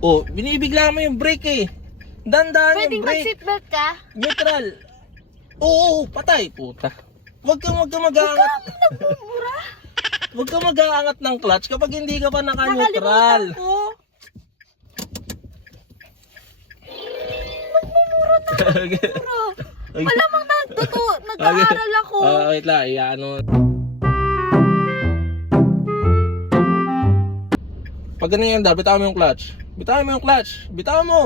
Oh, binibigla mo yung brake eh. Dandan Pwedeng yung brake. mag-seatbelt ka? Neutral. Oo, patay, puta. Huwag ka mag-aangat. Nagmumura? Huwag ka mag-aangat ng clutch kapag hindi ka pa naka-neutral. Nakalimutan ko. Nagmumura na. Ay, Malamang nag-aaral ako. wait lang, ano. Pag ganun yung bitawan mo yung clutch. Bitawan mo yung clutch. Bitawan mo.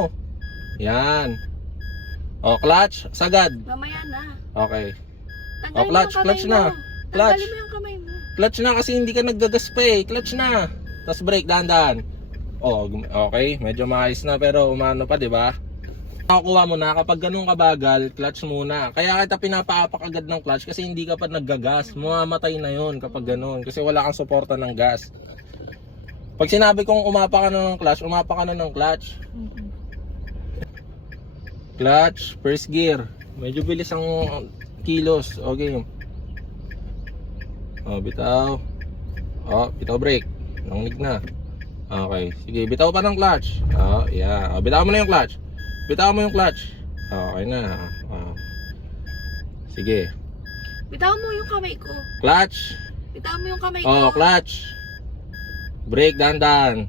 Yan. O, clutch. Sagad. Mamaya na. Okay. Tanggalin clutch, mo yung kamay clutch mo. na. Clutch. Tanggalin mo yung kamay mo. Clutch na kasi hindi ka naggagas pa eh. Clutch na. Tapos brake, dahan-dahan. O, okay. Medyo maayos na pero umano pa, di ba? Nakukuha mo na kapag ganun kabagal, clutch muna. Kaya kita pinapaapak agad ng clutch kasi hindi ka pa naggagas. Mamamatay na yon kapag ganun. Kasi wala kang suporta ng gas. Pag sinabi kong umapa ka na ng clutch, umapa ka na ng clutch. Clutch, first gear. Medyo bilis ang kilos. Okay. O, bitaw. O, bitaw brake. Nangnig na. Okay. Sige, bitaw pa ng clutch. O, yeah. O, bitaw mo na yung clutch. Bitaw mo yung clutch. Okay na. O. Sige. Bitawan mo yung kamay ko. Clutch. Bitawan mo yung kamay ko. O, clutch. Brake, dahan-dahan.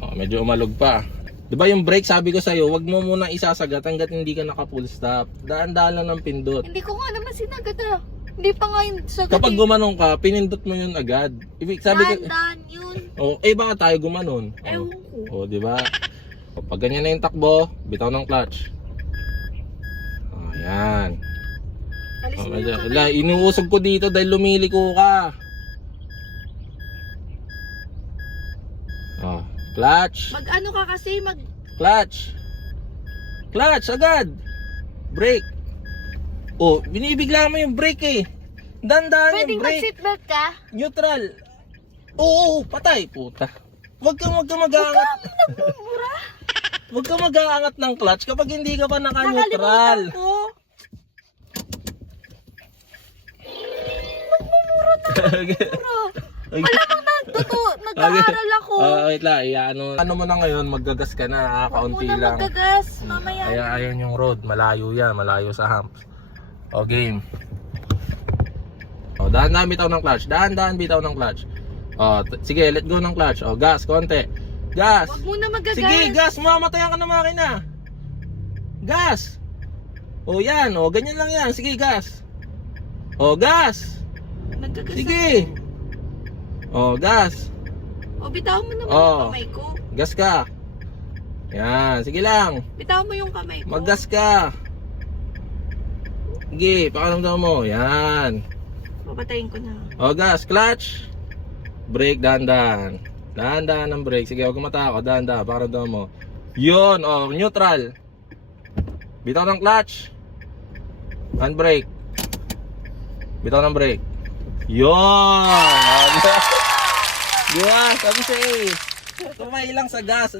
O, medyo umalog pa. Diba yung brake, sabi ko sa'yo, wag mo muna isasagat hanggat hindi ka naka full stop. Dahan-dahan lang ng pindot. Hindi ko nga naman sinagat ah. Hindi pa nga yung sagat. Kapag gumanong ka, pinindot mo yun agad. Ibig sabi ko, Dahan yun. oh, baka tayo gumanon. Ewan ko. Oh, di ba? O, pag ganyan na yung takbo, bitaw ng clutch. Oh, yan. Alisin Oh, mo medyo, yung kamay. inuusog ko dito dahil lumiliko ka. Oh, clutch. Mag-ano ka kasi, Clutch. Clutch, agad. Brake. Oh, binibigla mo yung brake eh. Dandan Pwedeng yung brake. mag-seatbelt ka? Neutral. Oo, patay, puta. Huwag ka mag-aangat. Nagmumura? Huwag ka mag-aangat ng clutch kapag hindi ka pa naka-neutral. Nakalimutan ko. Nagmumura na. Ay, Malamang nag-aaral ako. wait lang, ano mo na ngayon, maggagas ka na, kaunti Huwag mo na lang. magagas. Mamaya. Kaya ayun yung road, malayo yan, malayo sa humps. O, game. O, dahan-dahan bitaw ng clutch, dahan-dahan bitaw ng clutch. O, sige, let go ng clutch. O, gas, konti. Gas. Huwag mo na magagas. Sige, gas, mamatayan ka na makina. Gas. O, yan, o, ganyan lang yan. Sige, gas. O, gas. Nagkagas Sige. ako. O, gas. O, bitawan mo naman Oh. yung kamay ko. Gas ka. Yan, sige lang. Bitawan mo yung kamay ko. Maggas ka. Sige, pakiramdam mo. Yan. Papatayin ko na. O, gas, clutch. Brake, dahan-dahan. Dahan-dahan ng brake. Sige, huwag matakot. Dahan-dahan, pakiramdam mo. Yun, o, neutral. Bitaw ng clutch. Handbrake. Bitaw ng brake. Yun! Diba? Sabi siya eh. Tumay lang sa gas.